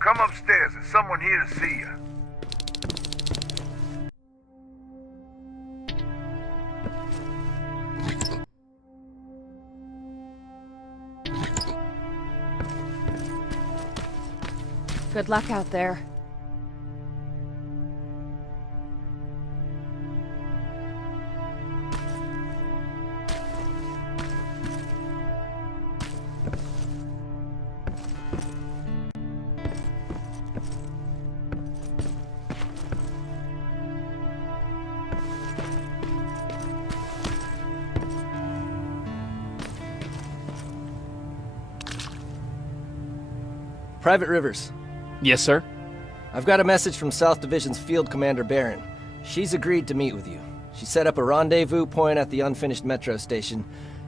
Come upstairs. There's someone here to see you. Good luck out there. Private Rivers. Yes, sir? I've got a message from South Division's Field Commander Barron. She's agreed to meet with you. She set up a rendezvous point at the unfinished metro station.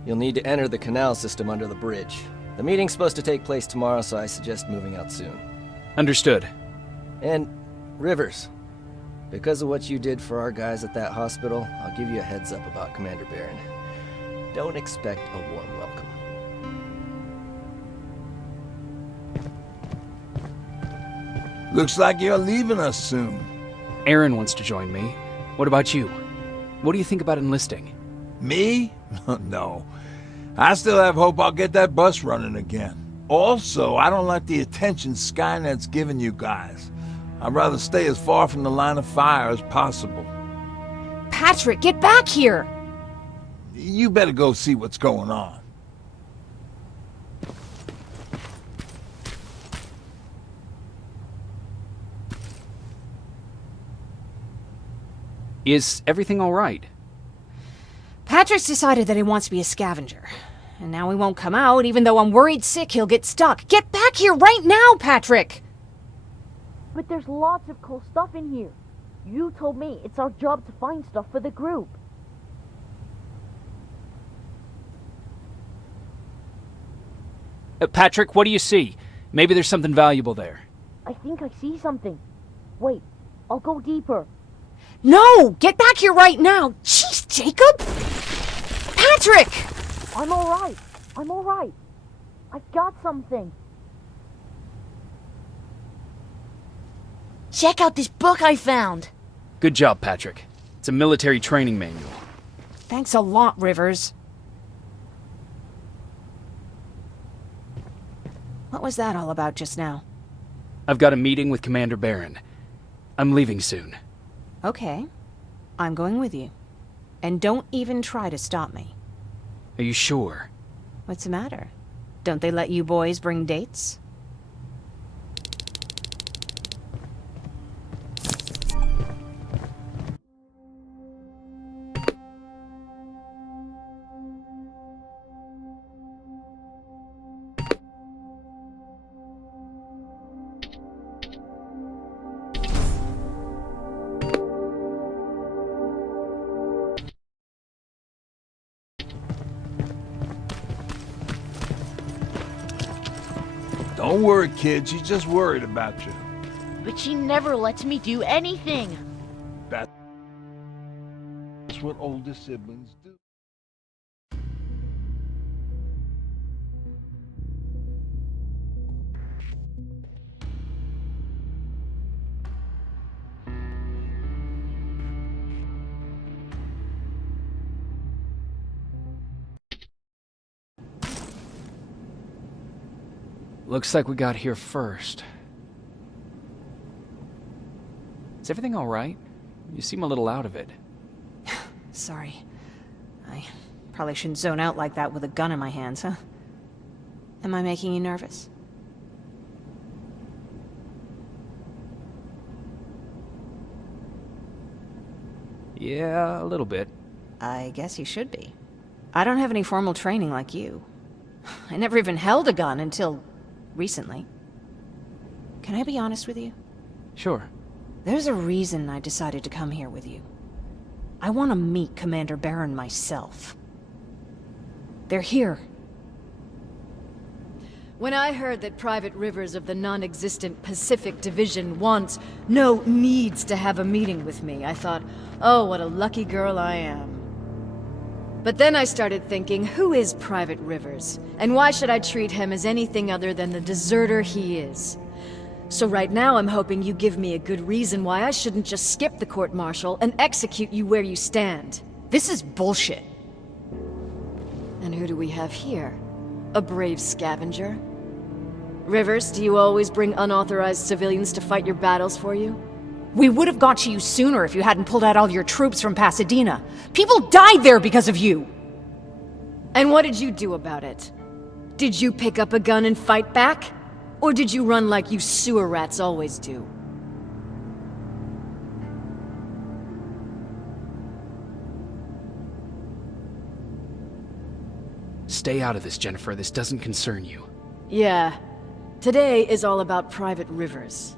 You'll need to enter the canal system under the bridge. The meeting's supposed to take place tomorrow, so I suggest moving out soon. Understood. And, Rivers, because of what you did for our guys at that hospital, I'll give you a heads up about Commander Barron. Don't expect a warm welcome. Looks like you're leaving us soon. Aaron wants to join me. What about you? What do you think about enlisting? Me? No. I still have hope I'll get that bus running again. Also, I don't like the attention Skynet's giving you guys. I'd rather stay as far from the line of fire as possible. Patrick, get back here! You better go see what's going on. Is everything all right? Patrick's decided that he wants to be a scavenger. And now he won't come out, even though I'm worried sick he'll get stuck. Get back here right now, Patrick! But there's lots of cool stuff in here. You told me it's our job to find stuff for the group. Patrick, what do you see? Maybe there's something valuable there. I think I see something. Wait, I'll go deeper. No! Get back here right now! Jeez, Jacob! Patrick! I'm alright. I'm alright. I got something. Check out this book I found. Good job, Patrick. It's a military training manual. Thanks a lot, Rivers. What was that all about just now? I've got a meeting with Commander Barron. I'm leaving soon. Okay. I'm going with you. And don't even try to stop me. Are you sure? What's the matter? Don't they let you boys bring dates? Don't worry, kid. She's just worried about you. But she never lets me do anything. That's what older siblings do. Looks like we got here first. Is everything all right? You seem a little out of it. Sorry. I probably shouldn't zone out like that with a gun in my hands, huh? Am I making you nervous? Yeah, a little bit. I guess you should be. I don't have any formal training like you. I never even held a gun until recently. Can I be honest with you? Sure. There's a reason I decided to come here with you. I want to meet Commander Barron myself. They're here. When I heard that Private Rivers of the non-existent Pacific Division needs to have a meeting with me, I thought, oh, what a lucky girl I am. But then I started thinking, who is Private Rivers? And why should I treat him as anything other than the deserter he is? So right now I'm hoping you give me a good reason why I shouldn't just skip the court-martial and execute you where you stand. This is bullshit. And who do we have here? A brave scavenger? Rivers, do you always bring unauthorized civilians to fight your battles for you? We would have got to you sooner if you hadn't pulled out all your troops from Pasadena. People died there because of you! And what did you do about it? Did you pick up a gun and fight back? Or did you run like you sewer rats always do? Stay out of this, Jennifer. This doesn't concern you. Yeah. Today is all about Private Rivers.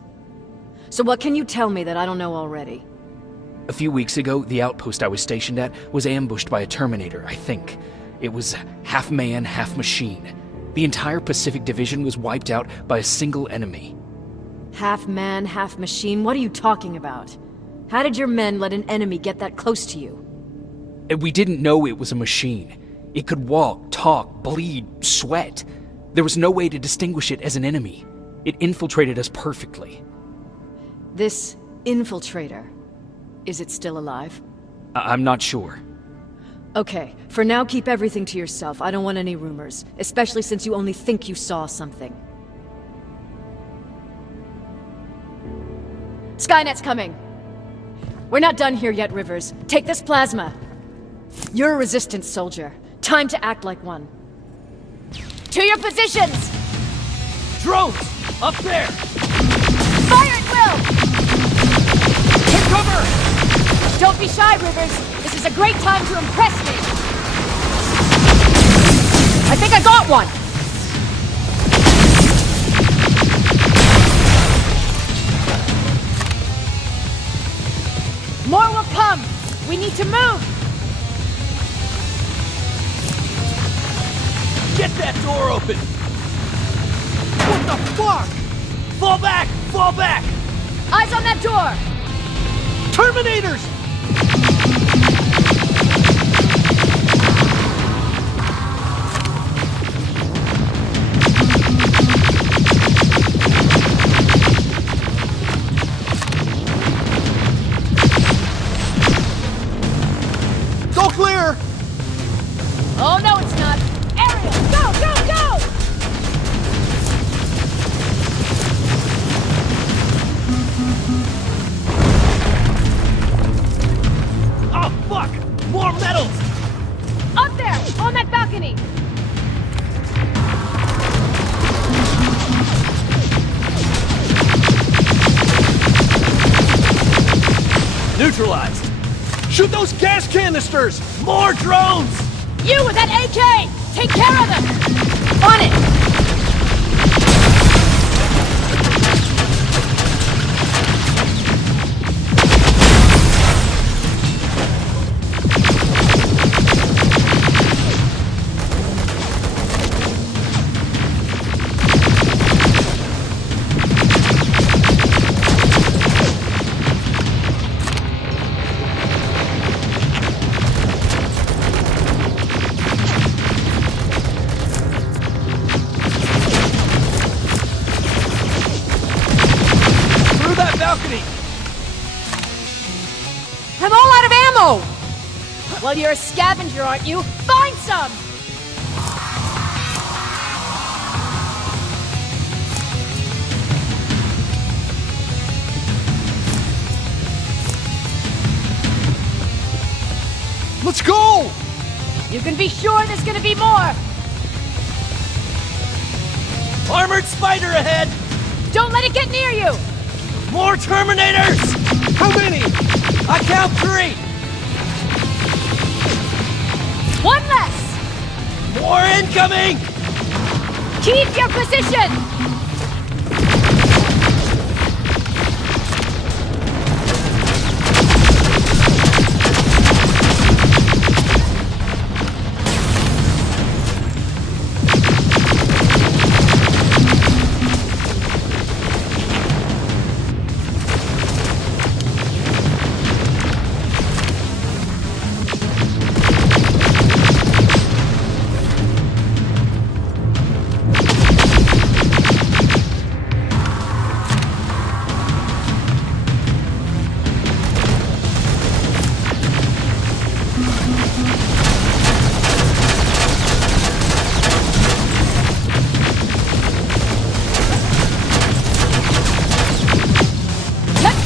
So what can you tell me that I don't know already? A few weeks ago, the outpost I was stationed at was ambushed by a Terminator, I think. It was half man, half machine. The entire Pacific Division was wiped out by a single enemy. Half man, half machine? What are you talking about? How did your men let an enemy get that close to you? And we didn't know it was a machine. It could walk, talk, bleed, sweat. There was no way to distinguish it as an enemy. It infiltrated us perfectly. This infiltrator, is it still alive? I'm not sure. Okay, for now keep everything to yourself. I don't want any rumors, especially since you only think you saw something. Skynet's coming! We're not done here yet, Rivers. Take this plasma. You're a Resistance soldier. Time to act like one. To your positions! Drones! Up there! Fire at will! Take cover! Don't be shy, Rivers. This is a great time to impress me. I think I got one! More will come! We need to move! Get that door open! What the fuck? Fall back! Fall back! Eyes on that door! Terminators! Go clear! Oh no, it's not! Ariel, go, go, go! Oh fuck! More metals! Up there! On that balcony! Neutralized! Shoot those gas canisters! More drones! You with that AK! Take care of them! On it! I'm all out of ammo! Well, you're a scavenger, aren't you? Find some! Let's go! You can be sure there's gonna be more! Armored spider ahead! Don't let it get near you! More Terminators! How many? I count 3! One less! More incoming! Keep your position!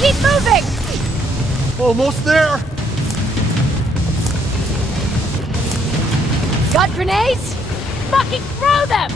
Keep moving! Almost there! Got grenades? Fucking throw them!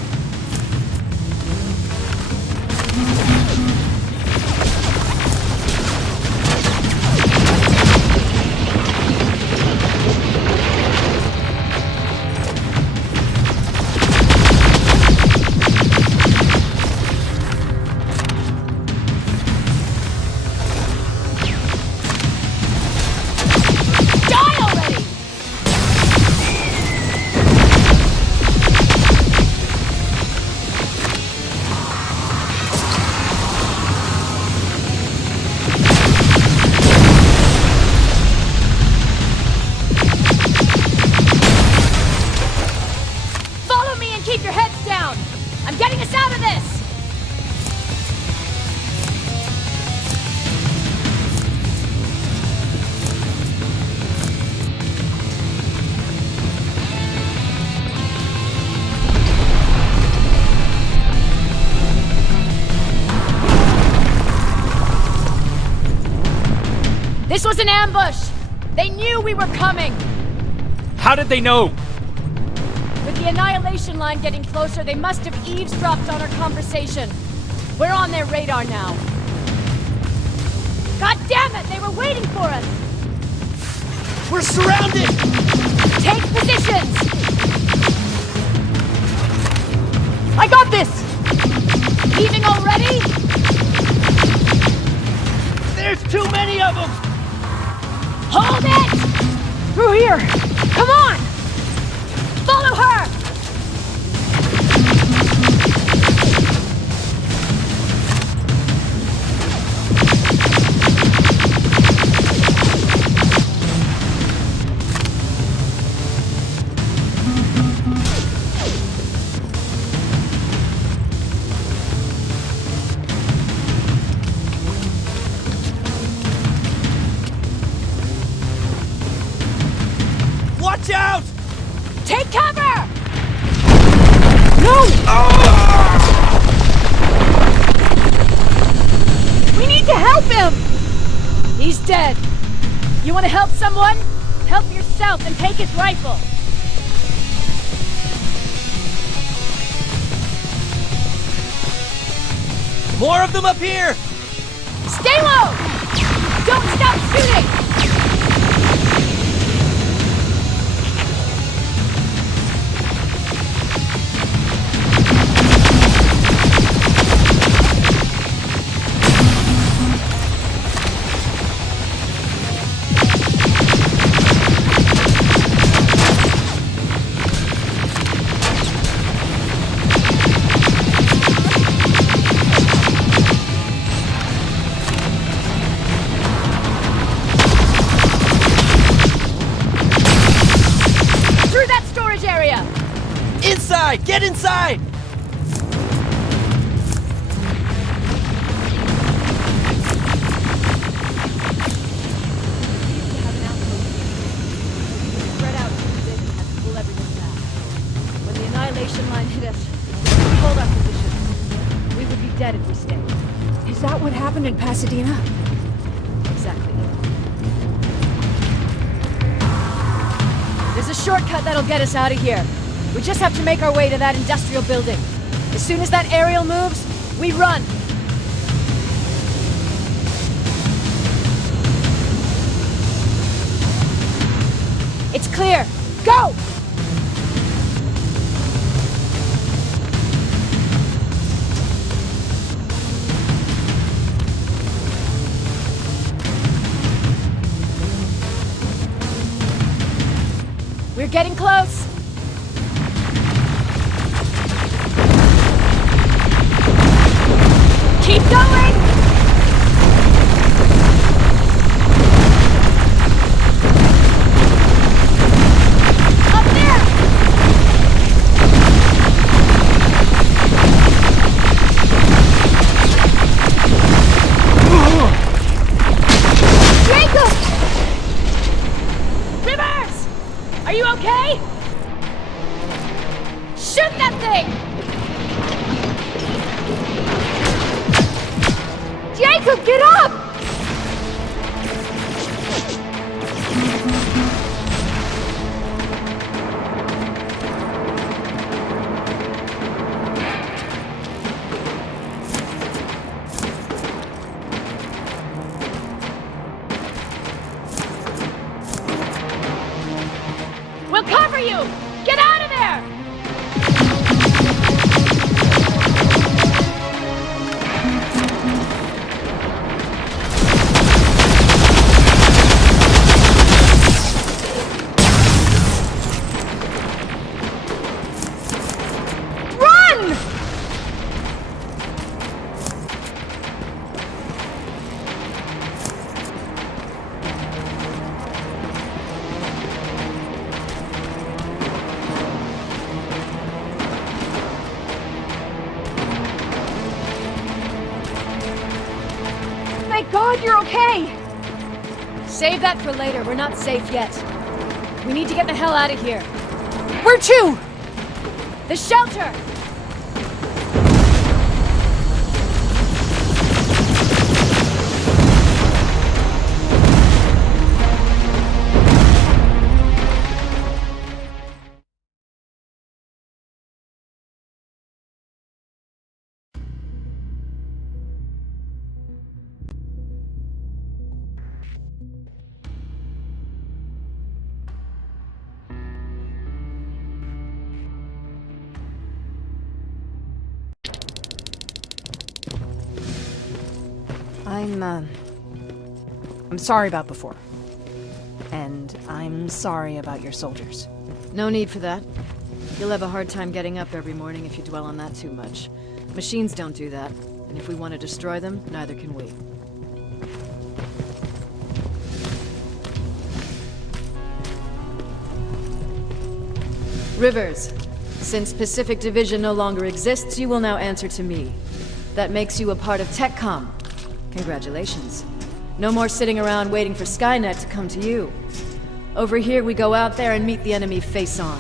This was an ambush! They knew we were coming! How did they know? With the annihilation line getting closer, they must have eavesdropped on our conversation. We're on their radar now. God damn it! They were waiting for us! We're surrounded! Take positions! I got this! Leaving already? There's too many of them! Hold it! Through here! Come on! Follow her! Watch out! Take cover! No! We need to help him! He's dead. You want to help someone? Help yourself and take his rifle. More of them up here! Stay low! Don't stop shooting! Inside! Get inside! Spread out too big and have to pull everyone back. When the annihilation line hit us, we hold our position. We would be dead if we stayed. Is that what happened in Pasadena? Exactly. There's a shortcut that'll get us out of here. We just have to make our way to that industrial building. As soon as that aerial moves, we run. It's clear. Go! We're getting close. Keep going! Up there! Jacob! Rivers! Are you okay? Shoot that thing! Jacob, get up! you! Get out of there! Run! Thank God you're okay! Save that for later. We're not safe yet. We need to get the hell out of here. Where to? The shelter! I'm sorry about before. And I'm sorry about your soldiers. No need for that. You'll have a hard time getting up every morning if you dwell on that too much. Machines don't do that, and if we want to destroy them, neither can we. Rivers, since Pacific Division no longer exists, you will now answer to me. That makes you a part of TechCom. Congratulations. No more sitting around waiting for Skynet to come to you. Over here, we go out there and meet the enemy face on.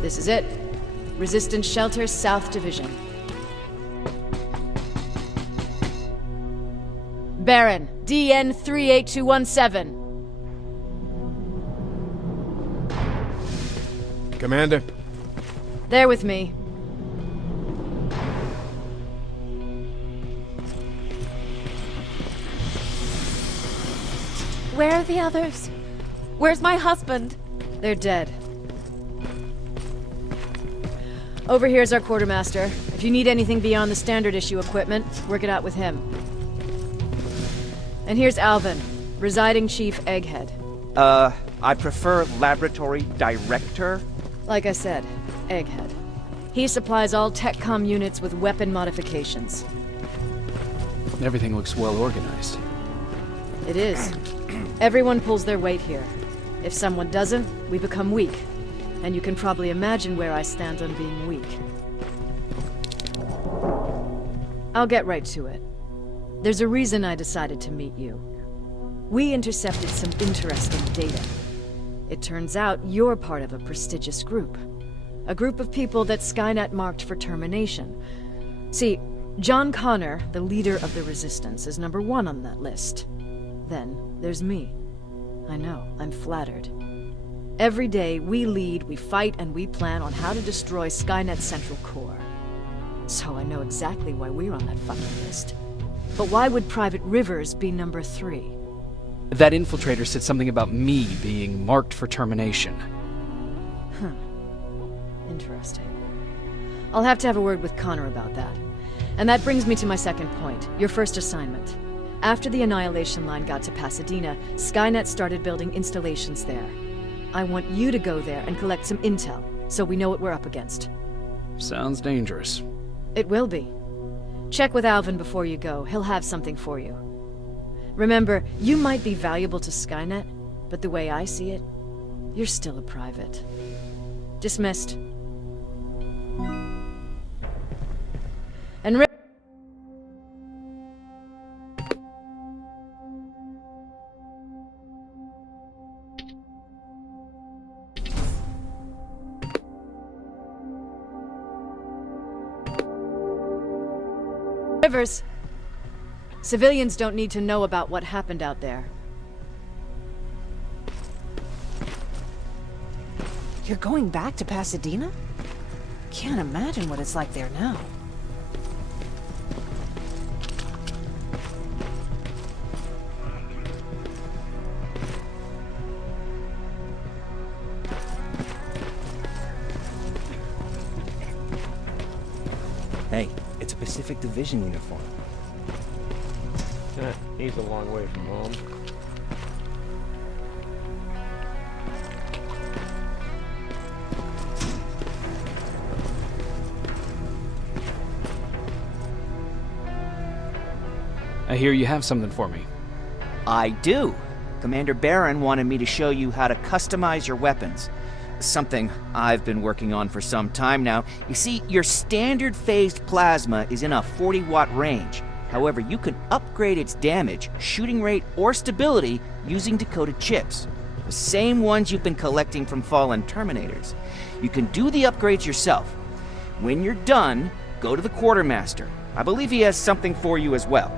This is it. Resistance Shelter, South Division. Baron, DN 38217. Commander? They're with me. Where are the others? Where's my husband? They're dead. Over here's our quartermaster. If you need anything beyond the standard issue equipment, work it out with him. And here's Alvin, Residing Chief Egghead. I prefer Laboratory Director. Like I said, Egghead. He supplies all TechCom units with weapon modifications. Everything looks well organized. It is. Everyone pulls their weight here. If someone doesn't, we become weak. And you can probably imagine where I stand on being weak. I'll get right to it. There's a reason I decided to meet you. We intercepted some interesting data. It turns out you're part of a prestigious group. A group of people that Skynet marked for termination. See, John Connor, the leader of the Resistance, is number 1 on that list. Then there's me. I know, I'm flattered. Every day, we lead, we fight, and we plan on how to destroy Skynet's central core. So I know exactly why we're on that fucking list. But why would Private Rivers be number 3? That infiltrator said something about me being marked for termination. Huh. Interesting. I'll have to have a word with Connor about that. And that brings me to my second point, your first assignment. After the Annihilation Line got to Pasadena, Skynet started building installations there. I want you to go there and collect some intel, so we know what we're up against. Sounds dangerous. It will be. Check with Alvin before you go. He'll have something for you. Remember, you might be valuable to Skynet, but the way I see it, you're still a private. Dismissed. And Rivers, civilians don't need to know about what happened out there. You're going back to Pasadena? Can't imagine what it's like there now. Pacific Division uniform. He's a long way from home. I hear you have something for me. I do. Commander Barron wanted me to show you how to customize your weapons. Something I've been working on for some time now. You see, your standard phased plasma is in a 40-watt range. However, you can upgrade its damage, shooting rate, or stability using decoded chips. The same ones you've been collecting from fallen Terminators. You can do the upgrades yourself. When you're done, go to the Quartermaster. I believe he has something for you as well.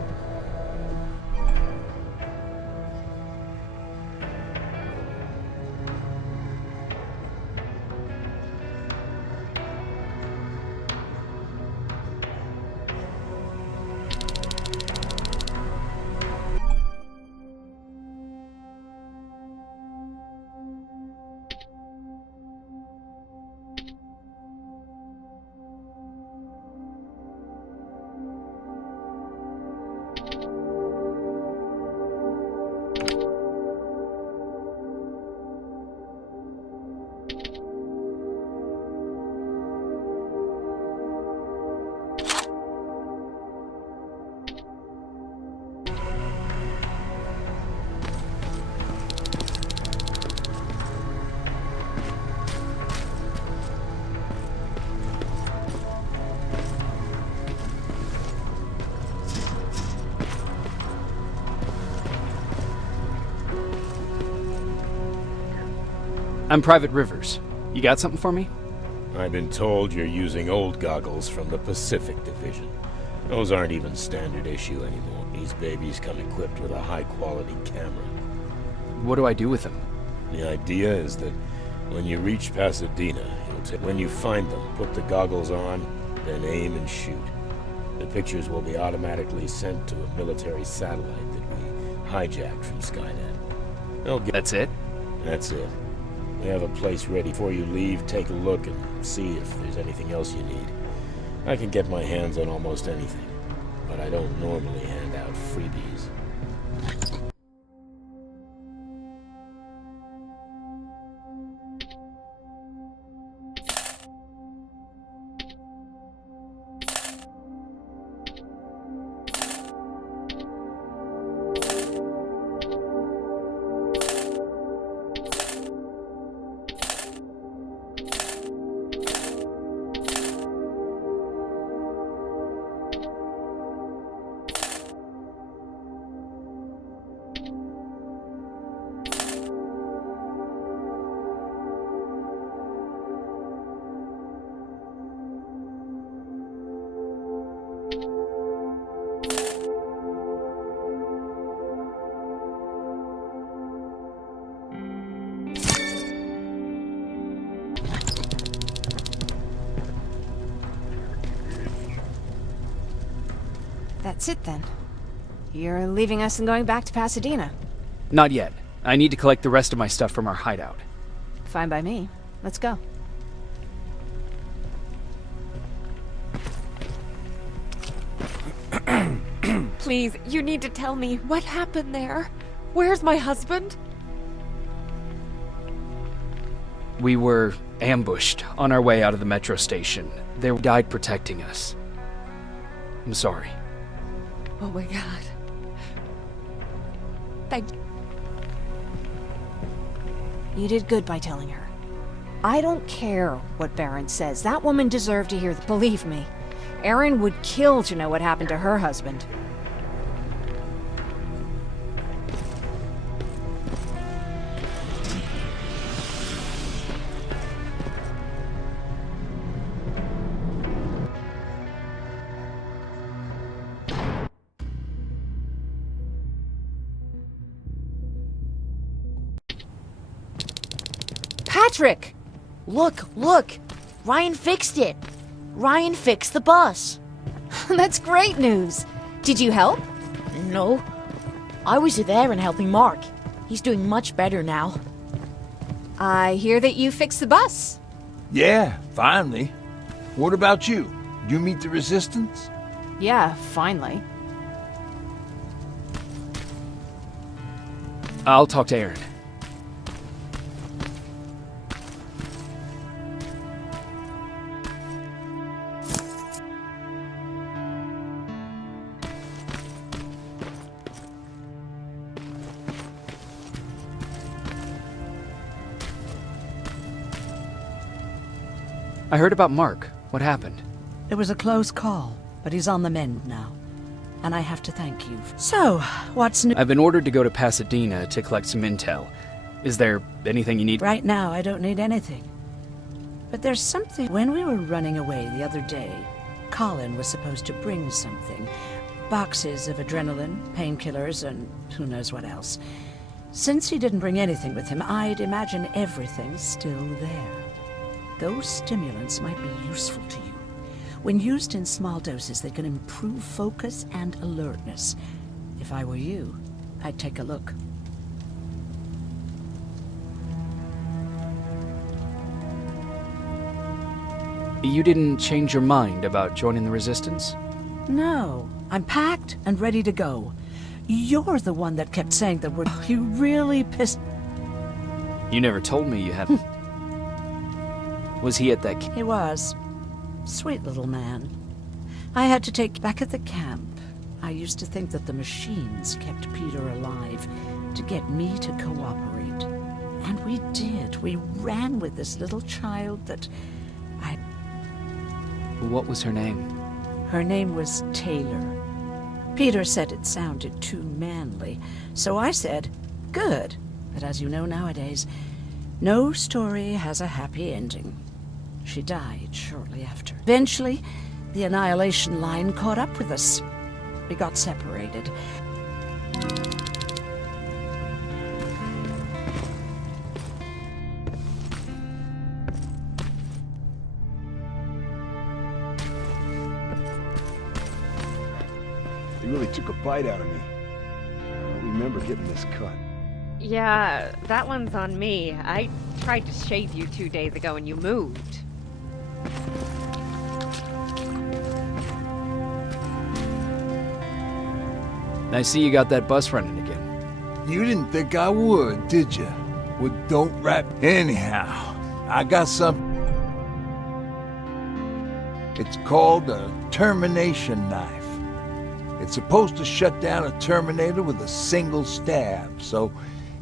I'm Private Rivers. You got something for me? I've been told you're using old goggles from the Pacific Division. Those aren't even standard issue anymore. These babies come equipped with a high-quality camera. What do I do with them? The idea is that when you reach Pasadena, when you find them, put the goggles on, then aim and shoot. The pictures will be automatically sent to a military satellite that we hijacked from Skynet. That's it? That's it. We have a place ready before you leave. Take a look and see if there's anything else you need. I can get my hands on almost anything, but I don't normally hand out freebies. That's it then. You're leaving us and going back to Pasadena. Not yet. I need to collect the rest of my stuff from our hideout. Fine by me. Let's go. Please, you need to tell me what happened there. Where's my husband? We were ambushed on our way out of the metro station. They died protecting us. I'm sorry. Oh my god. Thank you. You did good by telling her. I don't care what Barron says. That woman deserved to hear that. Believe me, Erin would kill to know what happened to her husband. Patrick! Look! Ryan fixed it! Ryan fixed the bus! That's great news! Did you help? No. I was there and helping Mark. He's doing much better now. I hear that you fixed the bus. Yeah, finally. What about you? You meet the Resistance? Yeah, finally. I'll talk to Aaron. I heard about Mark. What happened? It was a close call, but he's on the mend now. And I have to thank you. So, what's new? I've been ordered to go to Pasadena to collect some intel. Is there anything you need? Right now, I don't need anything. But there's something. When we were running away the other day, Colin was supposed to bring something. Boxes of adrenaline, painkillers, and who knows what else. Since he didn't bring anything with him, I'd imagine everything's still there. Those stimulants might be useful to you. When used in small doses, they can improve focus and alertness. If I were you, I'd take a look. You didn't change your mind about joining the Resistance? No, I'm packed and ready to go. You're the one that kept saying the word. You really pissed. You never told me you had... Was he at that... He was. Sweet little man. I had to take back at the camp. I used to think that the machines kept Peter alive to get me to cooperate. And we did. We ran with this little child that I... What was her name? Her name was Taylor. Peter said it sounded too manly, so I said, good. But as you know nowadays, no story has a happy ending. She died shortly after. Eventually, the Annihilation Line caught up with us. We got separated. They really took a bite out of me. I don't remember getting this cut. Yeah, that one's on me. I tried to shave you 2 days ago and you moved. I see you got that bus running again. You didn't think I would, did you? Well, don't rap. Anyhow, I got something. It's called a termination knife. It's supposed to shut down a Terminator with a single stab, so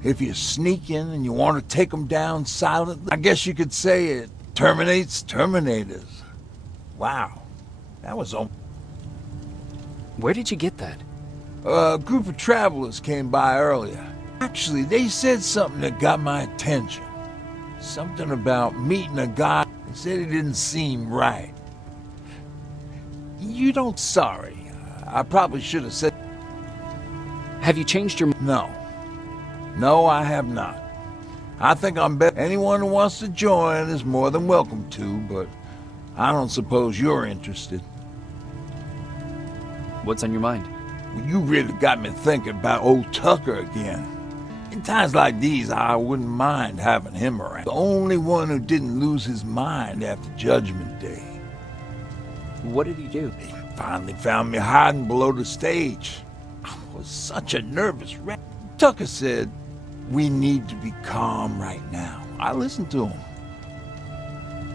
if you sneak in and you want to take them down silently, I guess you could say it terminates Terminators. Wow, that was on. Where did you get that? A group of travelers came by earlier. Actually, they said something that got my attention. Something about meeting a guy. They said it didn't seem right. You don't... Sorry. I probably should have said... Have you changed your... No. No, I have not. I think I'm better. Anyone who wants to join is more than welcome to, but I don't suppose you're interested. What's on your mind? Well, you really got me thinking about old Tucker again. In times like these, I wouldn't mind having him around. The only one who didn't lose his mind after Judgment Day. What did he do? He finally found me hiding below the stage. I was such a nervous wreck. Tucker said, we need to be calm right now. I listened to him.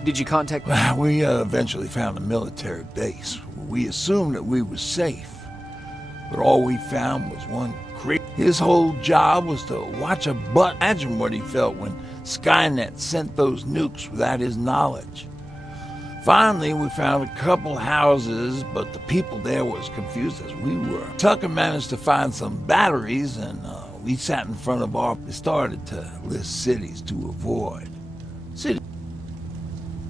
Did you contact... Well, we eventually found a military base. We assumed that we were safe. But all we found was one creep. His whole job was to watch a butt. Imagine what he felt when Skynet sent those nukes without his knowledge. Finally, we found a couple houses, but the people there were as confused as we were. Tucker managed to find some batteries, and we sat in front of our... They started to list cities to avoid.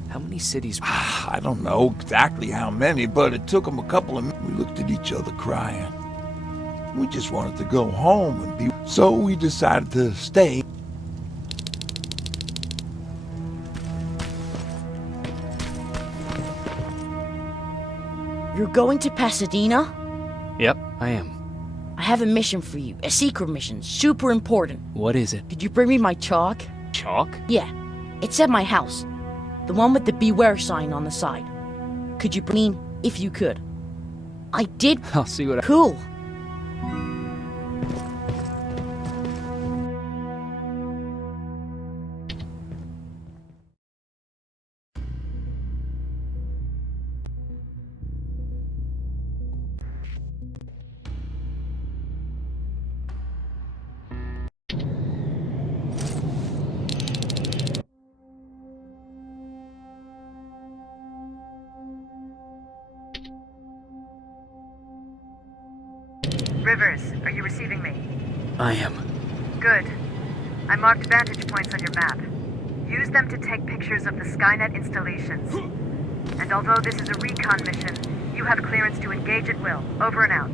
How many cities... I don't know exactly how many, but it took them a couple of minutes. We looked at each other crying. We just wanted to go home and be... So we decided to stay. You're going to Pasadena? Yep, I am. I have a mission for you. A secret mission. Super important. What is it? Could you bring me my chalk? Chalk? Yeah. It's at my house. The one with the beware sign on the side. Could you bring me if you could? I did. I'll see what I... Cool. Rivers, are you receiving me? I am. Good. I marked vantage points on your map. Use them to take pictures of the Skynet installations. And although this is a recon mission, you have clearance to engage at will. Over and out.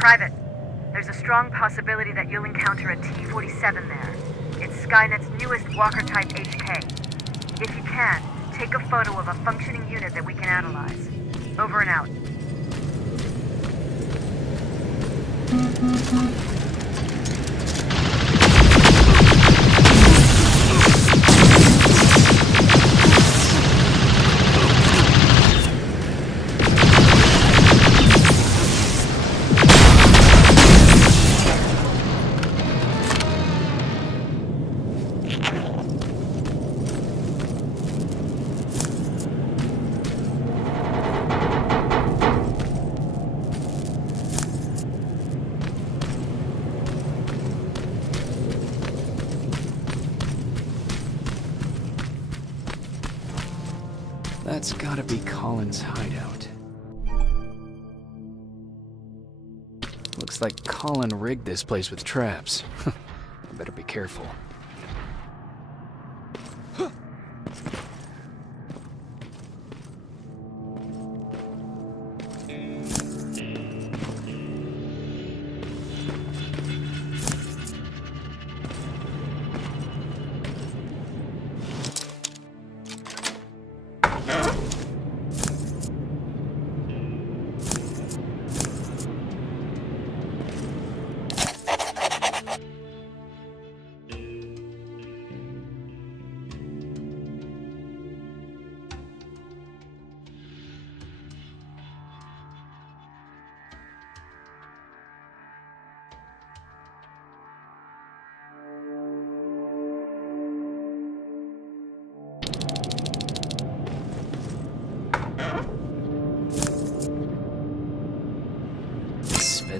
Private, there's a strong possibility that you'll encounter a T-47 there. It's Skynet's newest Walker-type HK. If you can, take a photo of a functioning unit that we can analyze. Over and out. That's gotta be Colin's hideout. Looks like Colin rigged this place with traps. I better be careful.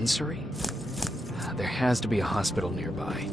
dispensary? There has to be a hospital nearby.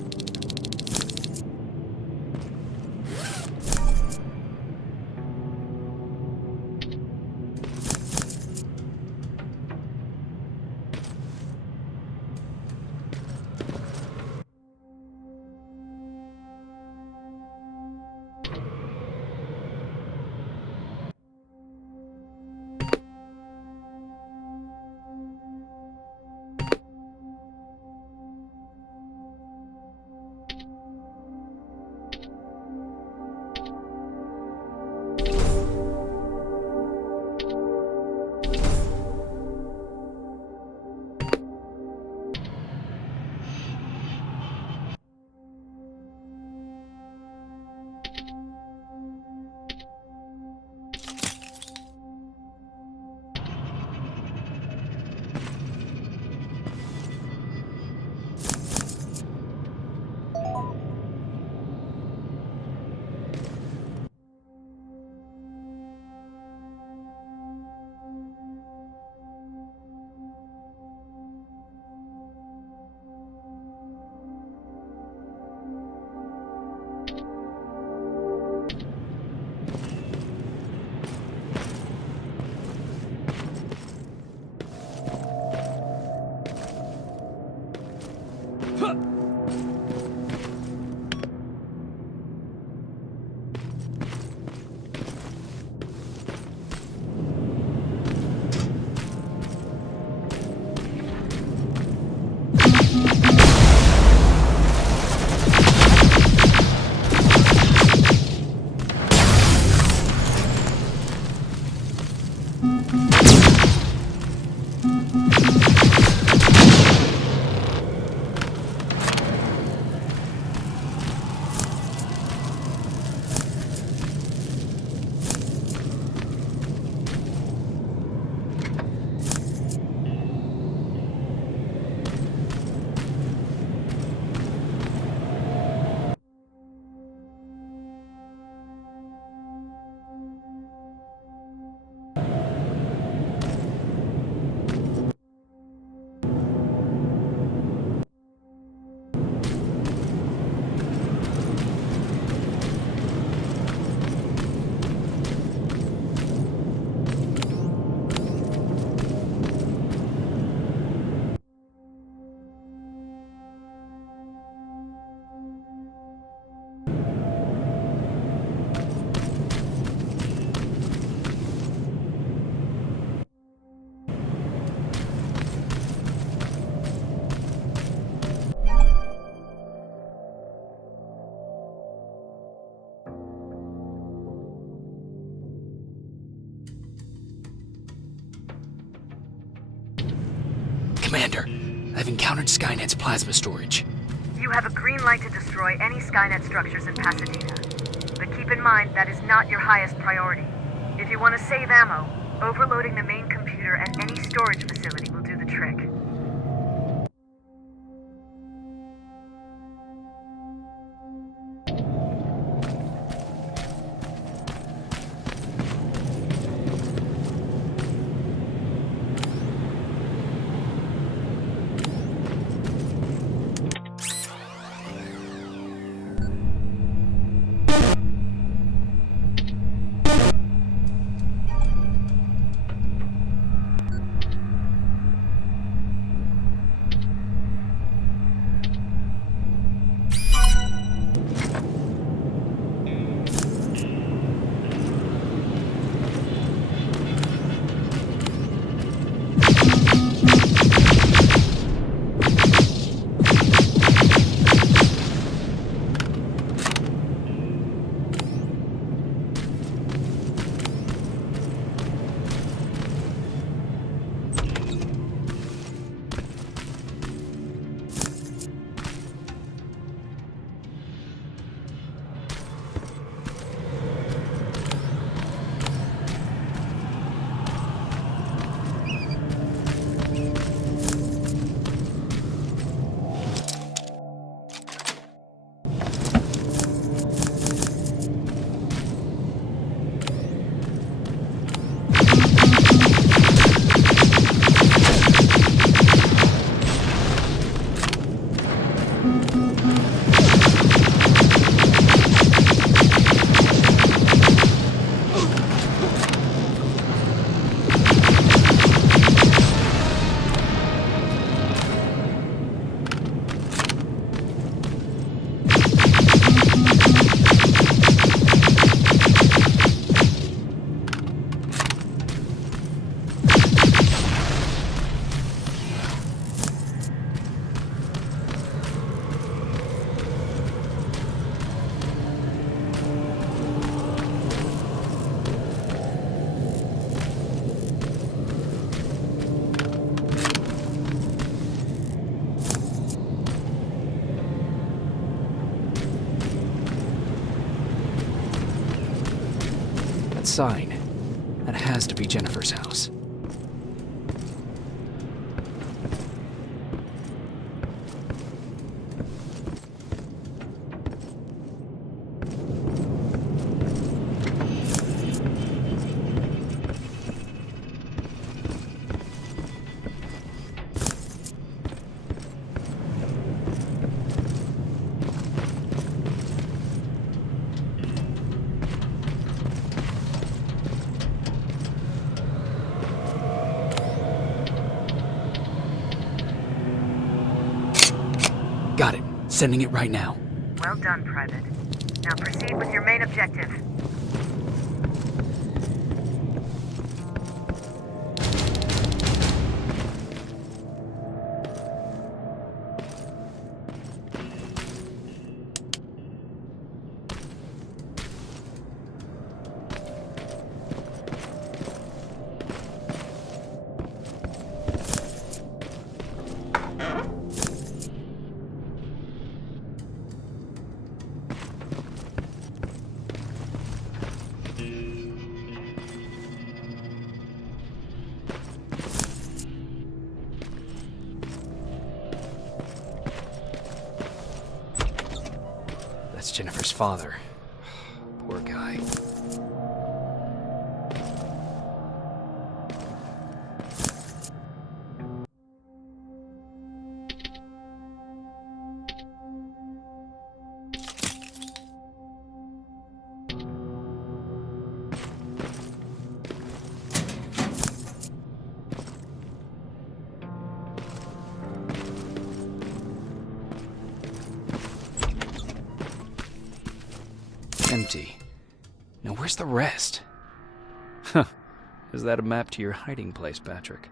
Commander, I've encountered Skynet's plasma storage. You have a green light to destroy any Skynet structures in Pasadena. But keep in mind, that is not your highest priority. If you want to save ammo, overloading the main computer at any storage facility will do the trick. that sign. That has to be Jennifer's house. Got it. Sending it right now. Well done, Private. Now proceed with your main objective. That's Jennifer's father. Poor guy. Empty. Now where's the rest? Huh. Is that a map to your hiding place, Patrick?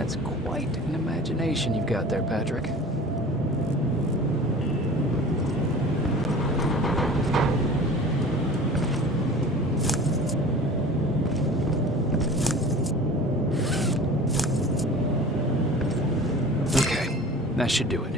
That's quite an imagination you've got there, Patrick. Okay, that should do it.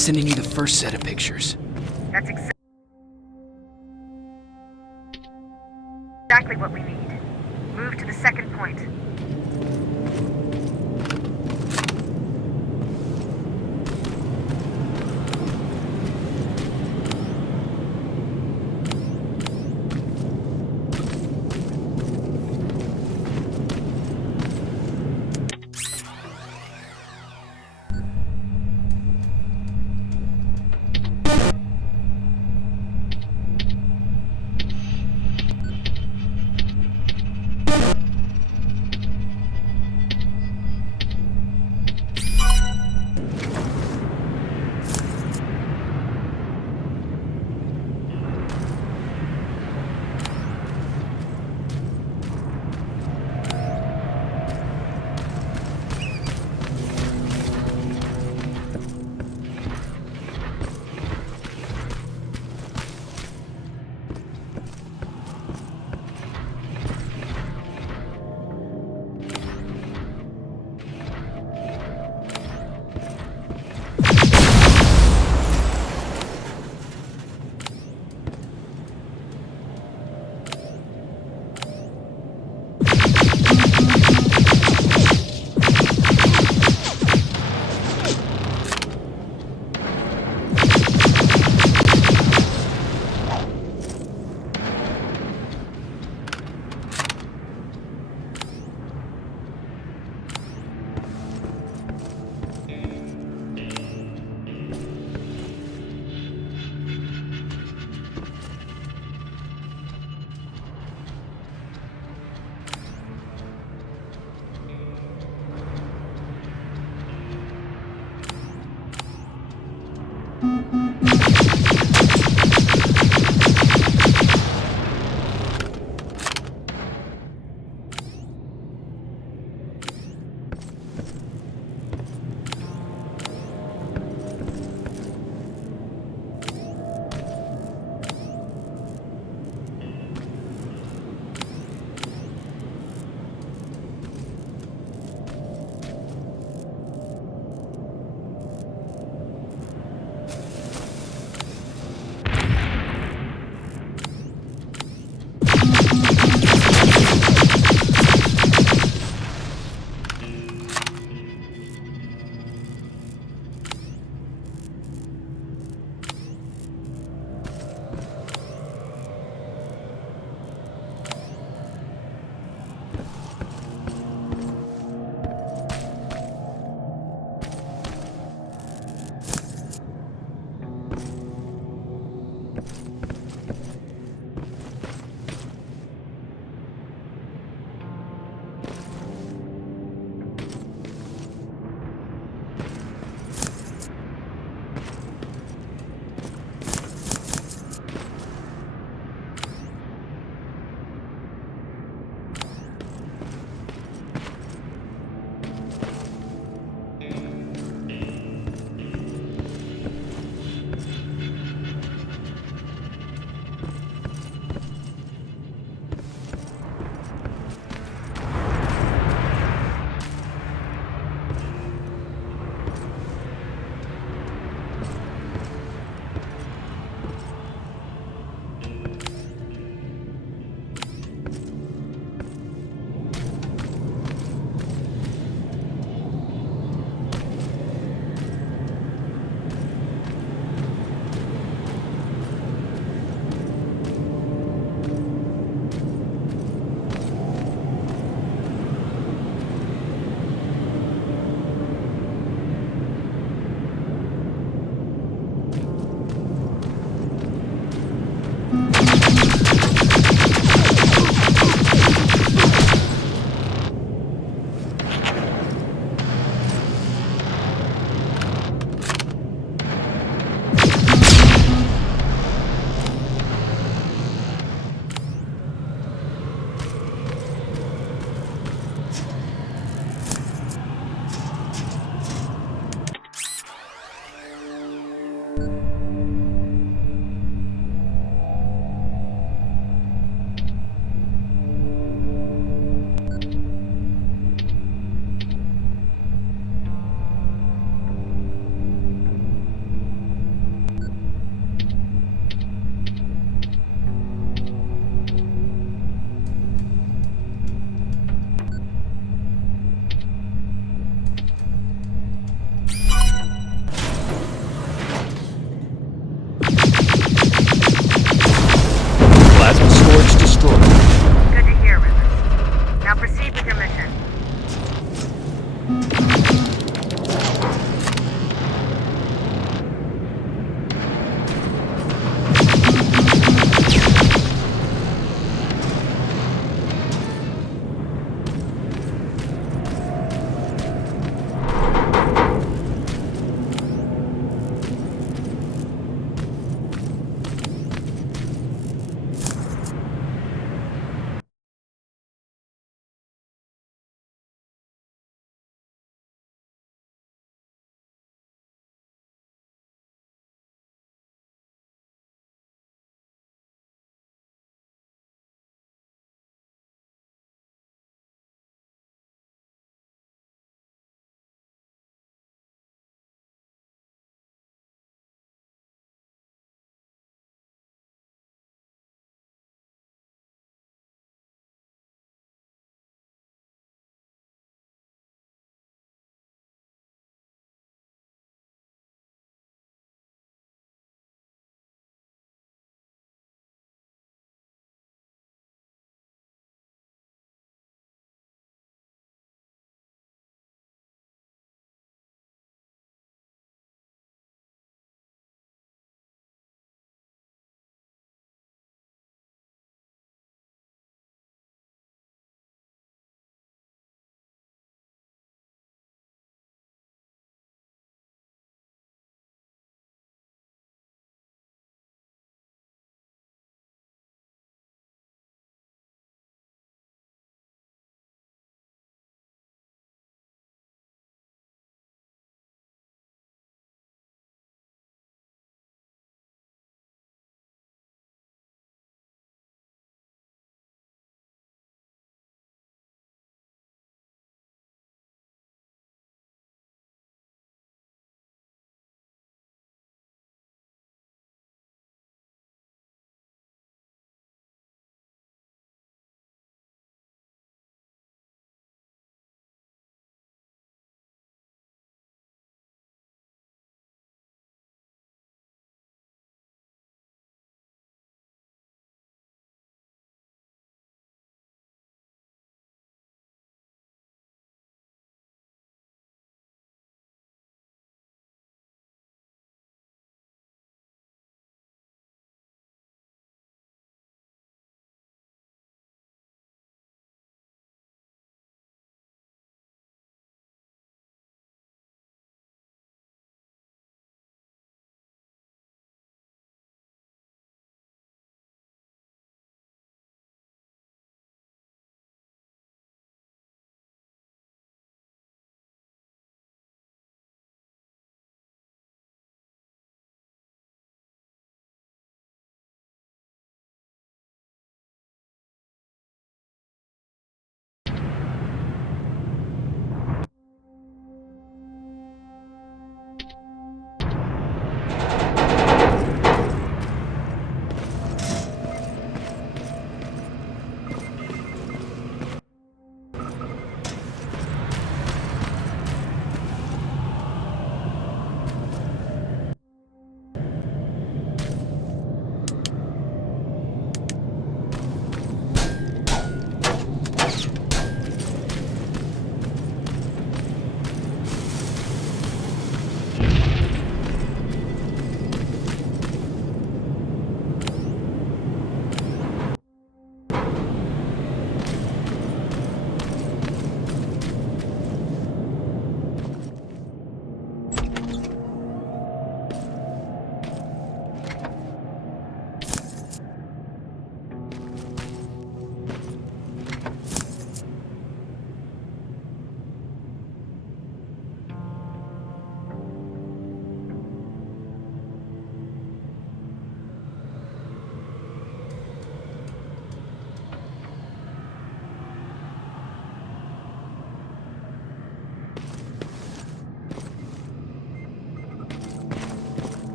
Sending you the first set of pictures. That's exactly what we need. Move to the second point.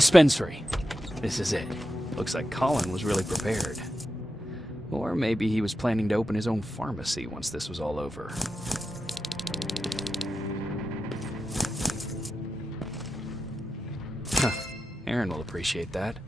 Dispensary. This is it. Looks like Colin was really prepared. Or maybe he was planning to open his own pharmacy once this was all over. Huh. Aaron will appreciate that.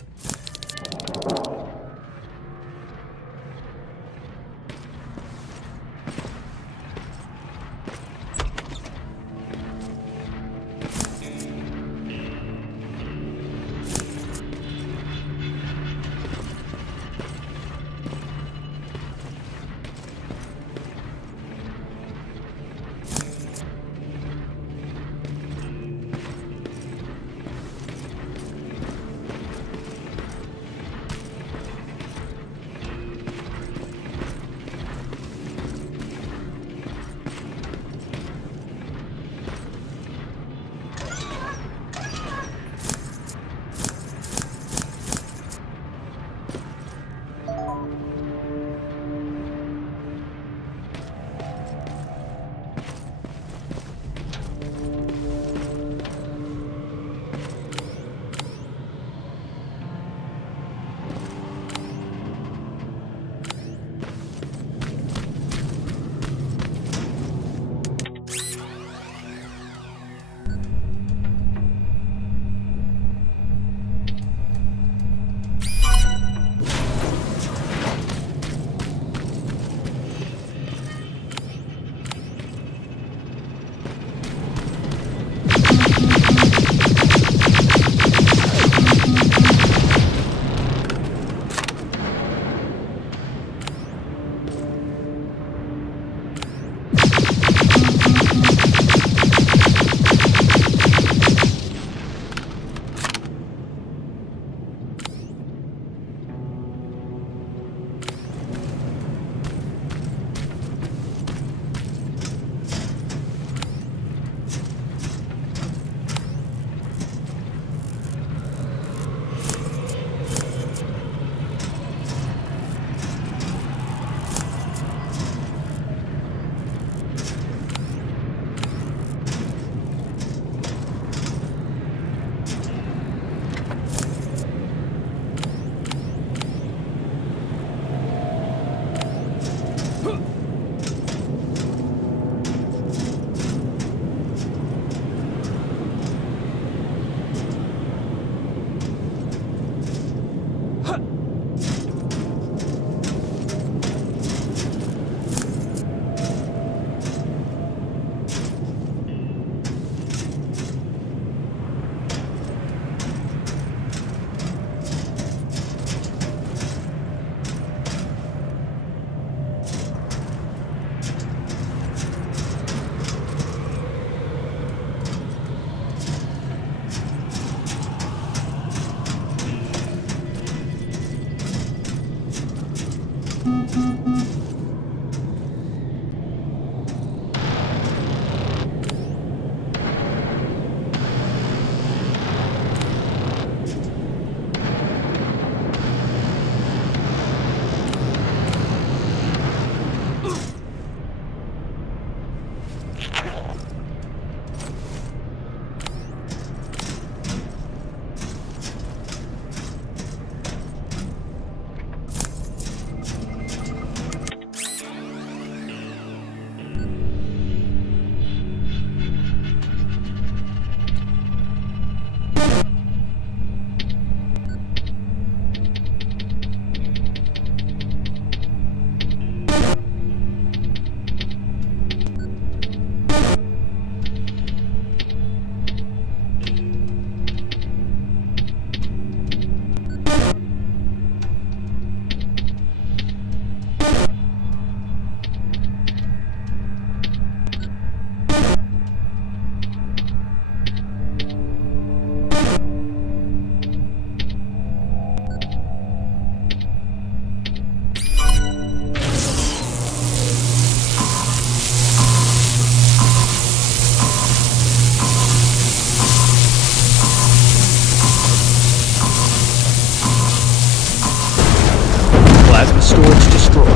Plasma storage destroyed.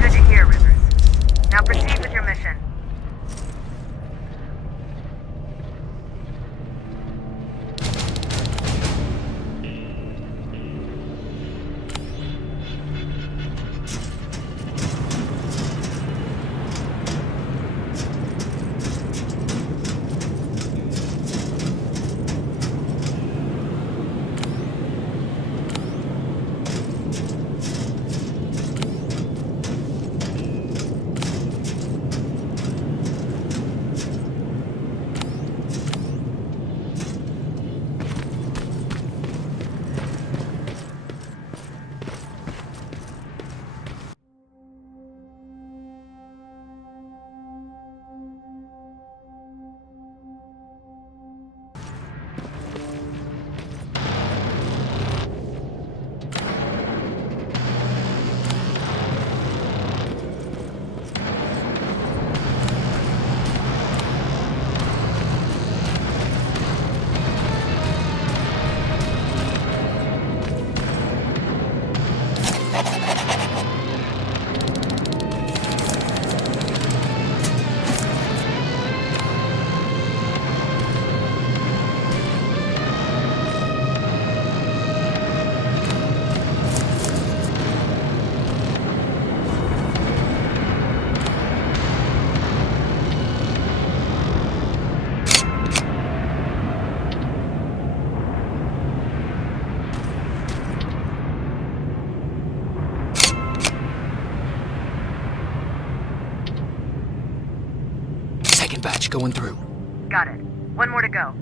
Good to hear, Rivers. Now proceed with your mission. Second batch going through. Got it. One more to go.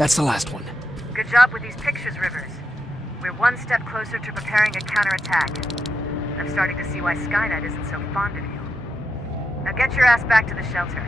That's the last one. Good job with these pictures, Rivers. We're one step closer to preparing a counterattack. I'm starting to see why Skynet isn't so fond of you. Now get your ass back to the shelter.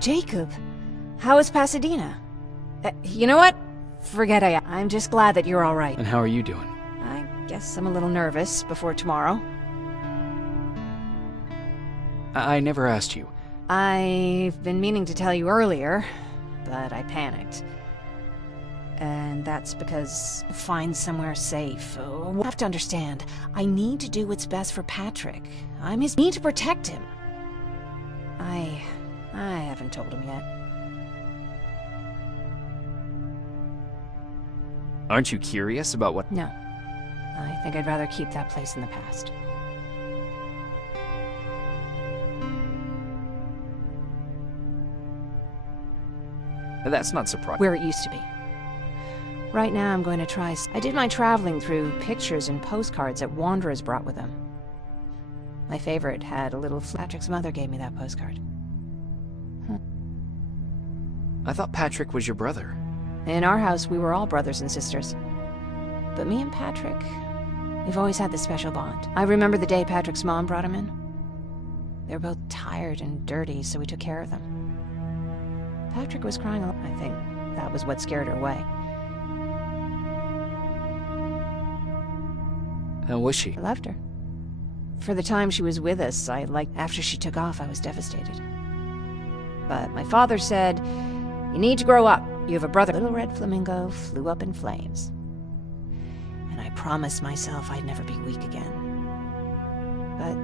Jacob, how is Pasadena? You know what? Forget it. I'm just glad that you're all right. And how are you doing? I guess I'm a little nervous before tomorrow. I never asked you. I've been meaning to tell you earlier, but I panicked. And that's because find somewhere safe. You have to understand, I need to do what's best for Patrick. I need to protect him. I haven't told him yet. Aren't you curious about what... No. I think I'd rather keep that place in the past. That's not surprising. Where it used to be. Right now I'm going to try... I did my traveling through pictures and postcards that wanderers brought with them. My favorite had a little... Patrick's mother gave me that postcard. I thought Patrick was your brother. In our house, we were all brothers and sisters. But me and Patrick, we've always had this special bond. I remember the day Patrick's mom brought him in. They were both tired and dirty, so we took care of them. Patrick was crying a lot. I think that was what scared her away. How was she? I loved her. For the time she was with us, after she took off, I was devastated. But my father said, "You need to grow up. You have a brother." Little red flamingo flew up in flames. And I promised myself I'd never be weak again. But...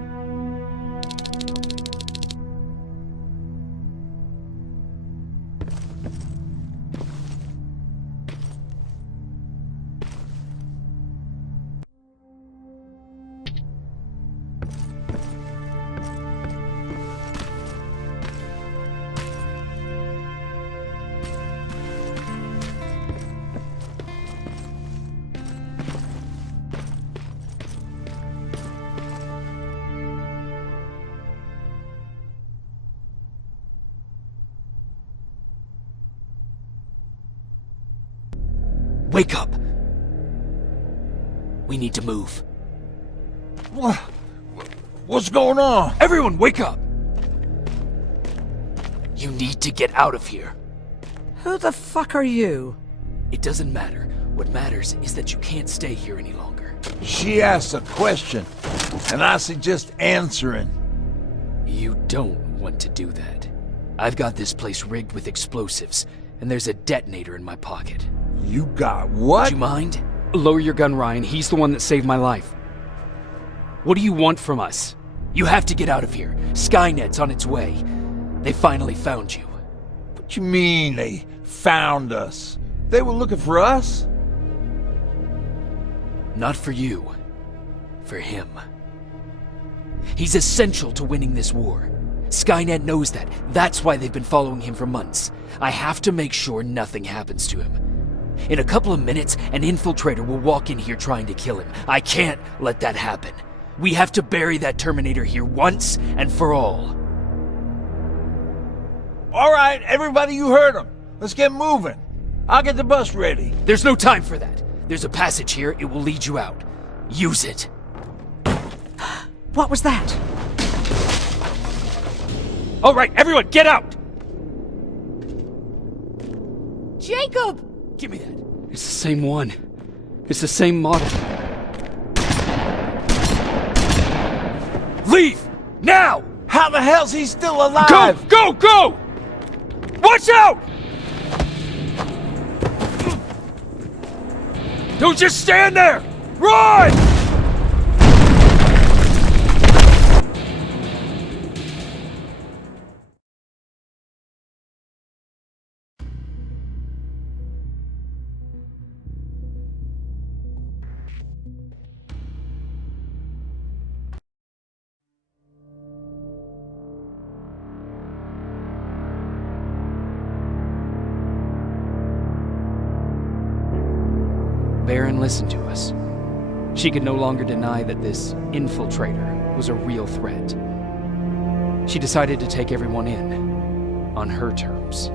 Wake up! We need to move. What's going on? Everyone, wake up! You need to get out of here. Who the fuck are you? It doesn't matter. What matters is that you can't stay here any longer. She asked a question, and I suggest answering. You don't want to do that. I've got this place rigged with explosives, and there's a detonator in my pocket. You got what? Would you mind? Lower your gun, Ryan. He's the one that saved my life. What do you want from us? You have to get out of here. Skynet's on its way. They finally found you. What you mean they found us? They were looking for us? Not for you. For him. He's essential to winning this war. Skynet knows that. That's why they've been following him for months. I have to make sure nothing happens to him. In a couple of minutes, an infiltrator will walk in here trying to kill him. I can't let that happen. We have to bury that Terminator here once and for all. All right, everybody, you heard him. Let's get moving. I'll get the bus ready. There's no time for that. There's a passage here. It will lead you out. Use it. What was that? All right, everyone, get out! Jacob! Give me that. It's the same one. It's the same model. Leave! Now! How the hell's he still alive? Go! Go! Go! Watch out! Don't just stand there! Run! Baron listened to us. She could no longer deny that this infiltrator was a real threat. She decided to take everyone in, on her terms.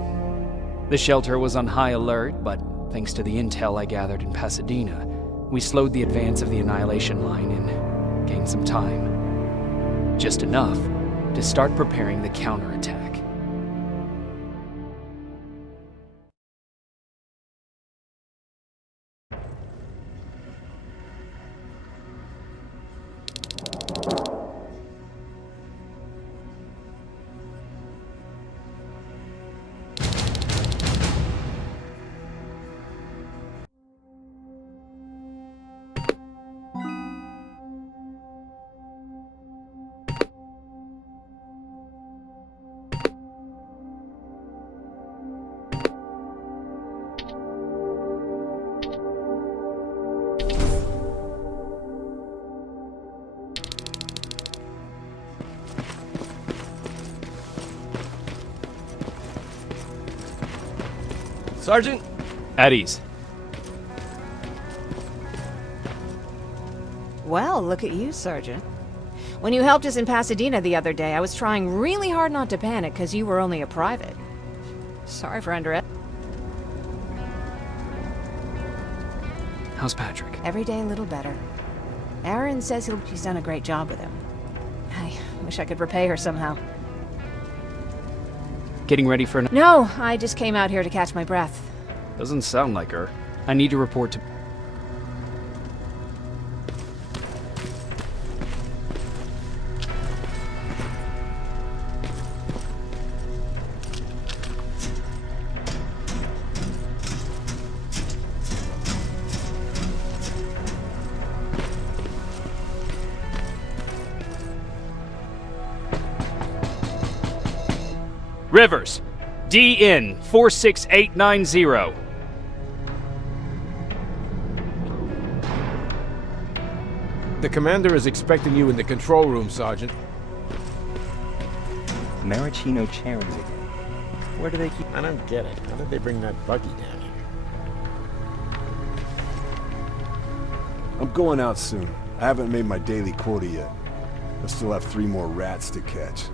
The shelter was on high alert, but thanks to the intel I gathered in Pasadena, we slowed the advance of the Annihilation Line and gained some time. Just enough to start preparing the counterattack. Sergeant? At ease. Well, look at you, Sergeant. When you helped us in Pasadena the other day, I was trying really hard not to panic because you were only a private. Sorry for underestimating. How's Patrick? Every day a little better. Aaron says she's done a great job with him. I wish I could repay her somehow. Getting ready for an... No, I just came out here to catch my breath. Doesn't sound like her. I need to report to... Rivers, DN 46890. The commander is expecting you in the control room, Sergeant. Maraschino cherries again. Where do they keep... I don't get it. How did they bring that buggy down here? I'm going out soon. I haven't made my daily quota yet. I still have 3 more rats to catch.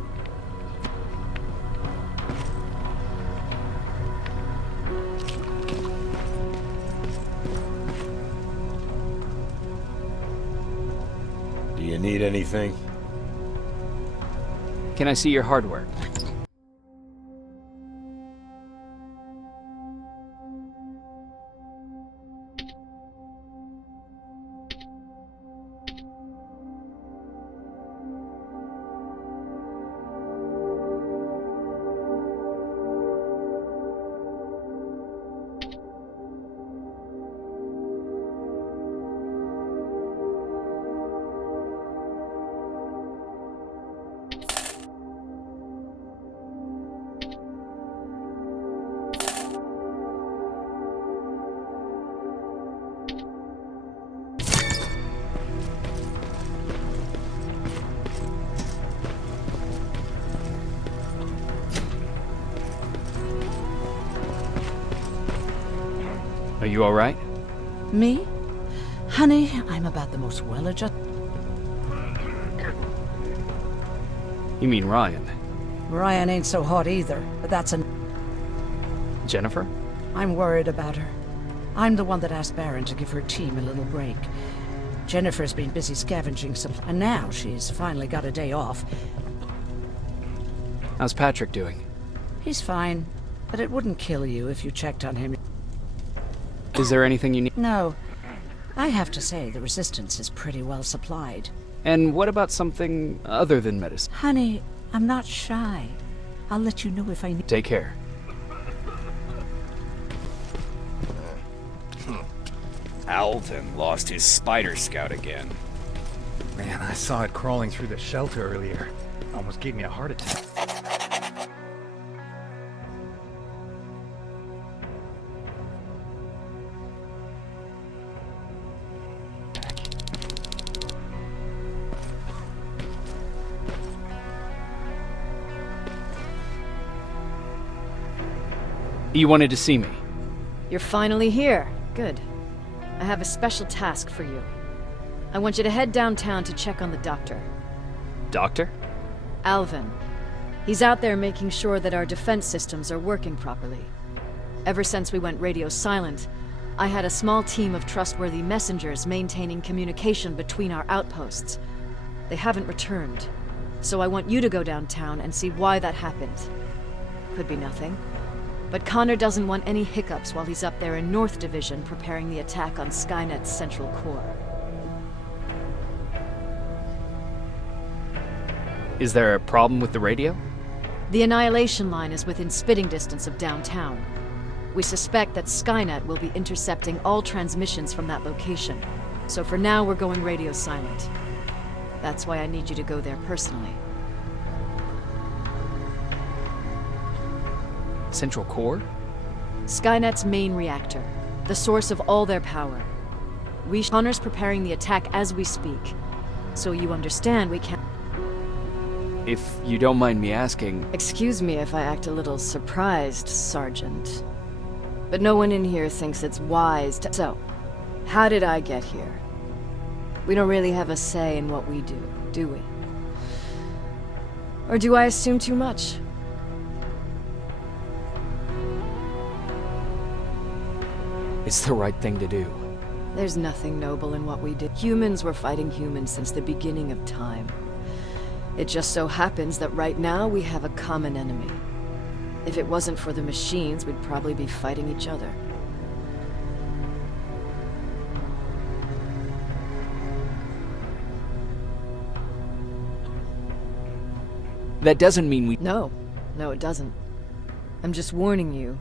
Do you need anything? Can I see your hardware? Are you alright? Me? Honey, I'm about the most well-adjusted... You mean Ryan? Ryan ain't so hot either, but that's a... Jennifer? I'm worried about her. I'm the one that asked Baron to give her team a little break. Jennifer's been busy scavenging some... And now she's finally got a day off. How's Patrick doing? He's fine, but it wouldn't kill you if you checked on him. Is there anything you need? No. I have to say, the Resistance is pretty well supplied. And what about something other than medicine? Honey, I'm not shy. I'll let you know if I need... Take care. Alvin lost his spider scout again. Man, I saw it crawling through the shelter earlier. Almost gave me a heart attack. You wanted to see me? You're finally here. Good. I have a special task for you. I want you to head downtown to check on the doctor. Doctor? Alvin. He's out there making sure that our defense systems are working properly. Ever since we went radio silent, I had a small team of trustworthy messengers maintaining communication between our outposts. They haven't returned, so I want you to go downtown and see why that happened. Could be nothing. But Connor doesn't want any hiccups while he's up there in North Division preparing the attack on Skynet's central core. Is there a problem with the radio? The Annihilation line is within spitting distance of downtown. We suspect that Skynet will be intercepting all transmissions from that location. So for now, we're going radio silent. That's why I need you to go there personally. Central core? Skynet's main reactor, the source of all their power. Connor's preparing the attack as we speak, so you understand we can't... If you don't mind me asking... Excuse me if I act a little surprised, Sergeant. But no one in here thinks it's wise to... So, how did I get here? We don't really have a say in what we do we? Or do I assume too much? It's the right thing to do. There's nothing noble in what we did. Humans were fighting humans since the beginning of time. It just so happens that right now we have a common enemy. If it wasn't for the machines, we'd probably be fighting each other. That doesn't mean we... No, it doesn't. I'm just warning you.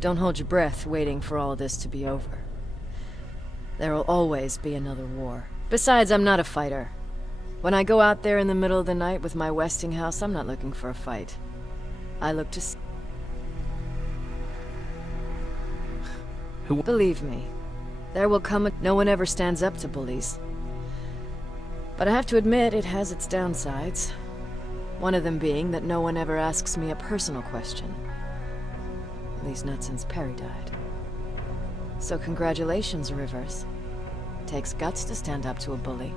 Don't hold your breath waiting for all this to be over. There will always be another war. Besides, I'm not a fighter. When I go out there in the middle of the night with my Westinghouse, I'm not looking for a fight. I look to... Believe me, there will come a... No one ever stands up to bullies. But I have to admit, it has its downsides. One of them being that no one ever asks me a personal question. At least not since Perry died. So congratulations, Rivers. Takes guts to stand up to a bully.